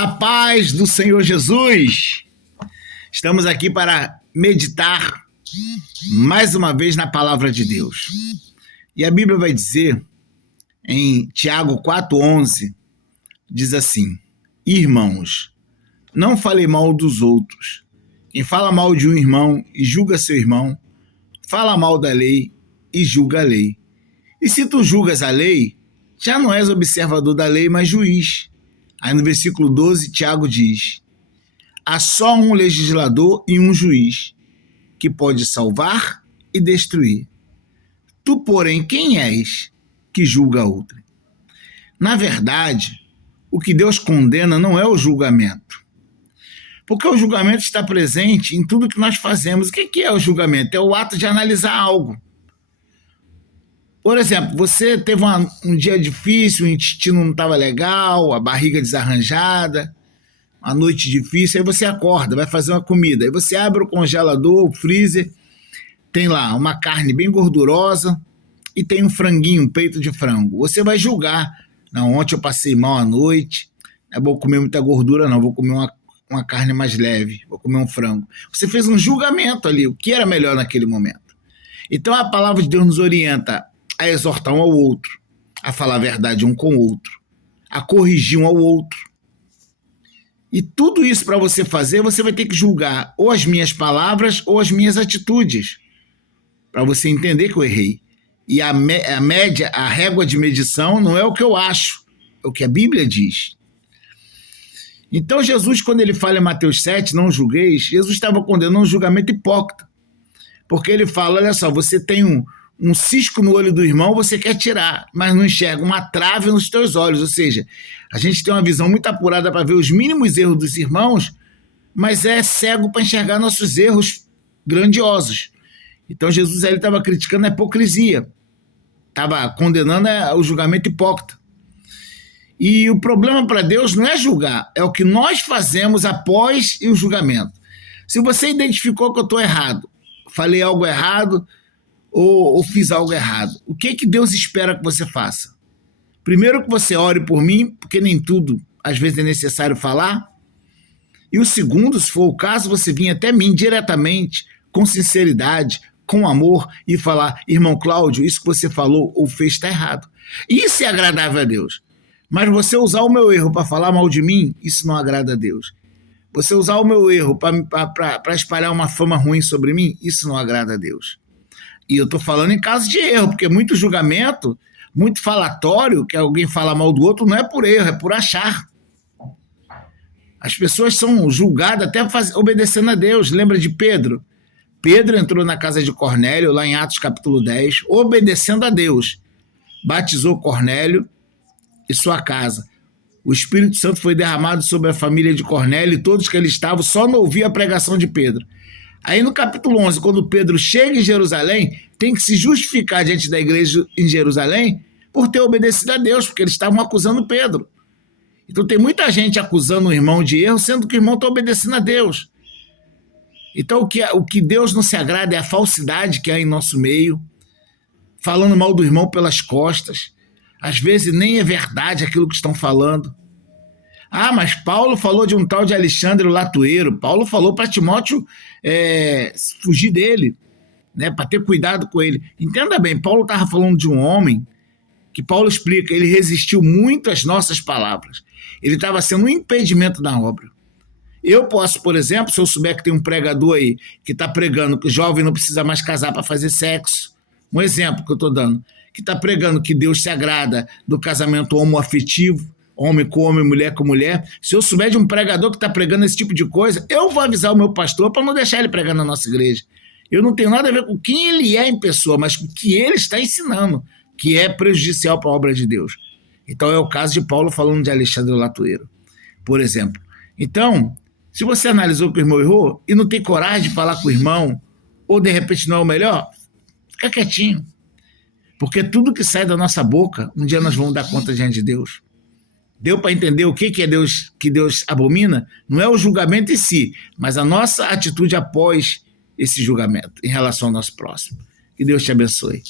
A paz do Senhor Jesus. Estamos aqui para meditar mais uma vez na palavra de Deus. E a Bíblia vai dizer, em Tiago 4,11, diz assim: Irmãos, não fale mal dos outros. Quem fala mal de um irmão e julga seu irmão, fala mal da lei e julga a lei. E se tu julgas a lei, já não és observador da lei, mas juiz. Aí no versículo 12, Tiago diz: há só um legislador e um juiz, que pode salvar e destruir. Tu, porém, quem és que julga outrem? Na verdade, o que Deus condena não é o julgamento. Porque o julgamento está presente em tudo que nós fazemos. O que é o julgamento? É o ato de analisar algo. Por exemplo, você teve um dia difícil, o intestino não estava legal, a barriga desarranjada, uma noite difícil, aí você acorda, vai fazer uma comida, aí você abre o congelador, o freezer, tem lá uma carne bem gordurosa e tem um franguinho, um peito de frango. Você vai julgar: não, ontem eu passei mal à noite, não vou comer muita gordura não, vou comer uma carne mais leve, vou comer um frango. Você fez um julgamento ali, o que era melhor naquele momento. Então a palavra de Deus nos orienta a exortar um ao outro, a falar a verdade um com o outro, a corrigir um ao outro. E tudo isso para você fazer, você vai ter que julgar ou as minhas palavras ou as minhas atitudes, para você entender que eu errei. E a média, a régua de medição não é o que eu acho, é o que a Bíblia diz. Então Jesus, quando ele fala em Mateus 7, não julgueis, Jesus estava condenando um julgamento hipócrita. Porque ele fala: olha só, você tem um cisco no olho do irmão, você quer tirar, mas não enxerga uma trave nos teus olhos. Ou seja, a gente tem uma visão muito apurada para ver os mínimos erros dos irmãos, mas é cego para enxergar nossos erros grandiosos. Então Jesus estava criticando a hipocrisia, estava condenando o julgamento hipócrita. E o problema para Deus não é julgar, é o que nós fazemos após o julgamento. Se você identificou que eu estou errado, falei algo errado, ou fiz algo errado, o que Deus espera que você faça? Primeiro, que você ore por mim, porque nem tudo às vezes é necessário falar. E o segundo, se for o caso, você vir até mim diretamente, com sinceridade, com amor, e falar: irmão Cláudio, isso que você falou ou fez está errado. Isso é agradável a Deus. Mas você usar o meu erro para falar mal de mim, isso não agrada a Deus. Você usar o meu erro para espalhar uma fama ruim sobre mim, isso não agrada a Deus. E eu estou falando em caso de erro, porque muito julgamento, muito falatório, que alguém fala mal do outro, não é por erro, é por achar. As pessoas são julgadas até obedecendo a Deus. Lembra de Pedro? Pedro entrou na casa de Cornélio, lá em Atos capítulo 10, obedecendo a Deus. Batizou Cornélio e sua casa. O Espírito Santo foi derramado sobre a família de Cornélio e todos que ali estavam só não ouviam a pregação de Pedro. Aí no capítulo 11, quando Pedro chega em Jerusalém, tem que se justificar diante da igreja em Jerusalém por ter obedecido a Deus, porque eles estavam acusando Pedro. Então tem muita gente acusando o irmão de erro, sendo que o irmão está obedecendo a Deus. Então o que Deus não se agrada é a falsidade que há em nosso meio, falando mal do irmão pelas costas. Às vezes nem é verdade aquilo que estão falando. Ah, mas Paulo falou de um tal de Alexandre o Latueiro. Paulo falou para Timóteo fugir dele, né, para ter cuidado com ele. Entenda bem, Paulo estava falando de um homem que Paulo explica, ele resistiu muito às nossas palavras. Ele estava sendo um impedimento na obra. Eu posso, por exemplo, se eu souber que tem um pregador aí que está pregando que o jovem não precisa mais casar para fazer sexo, um exemplo que eu estou dando, que está pregando que Deus se agrada do casamento homoafetivo, homem com homem, mulher com mulher. Se eu souber de um pregador que está pregando esse tipo de coisa, eu vou avisar o meu pastor para não deixar ele pregar na nossa igreja. Eu não tenho nada a ver com quem ele é em pessoa, mas com o que ele está ensinando, que é prejudicial para a obra de Deus. Então é o caso de Paulo falando de Alexandre Latueiro, por exemplo. Então, se você analisou que o irmão errou e não tem coragem de falar com o irmão, ou de repente não é o melhor, fica quietinho. Porque tudo que sai da nossa boca, um dia nós vamos dar conta diante de Deus. Deu para entender o que é Deus, que Deus abomina? Não é o julgamento em si, mas a nossa atitude após esse julgamento em relação ao nosso próximo. Que Deus te abençoe.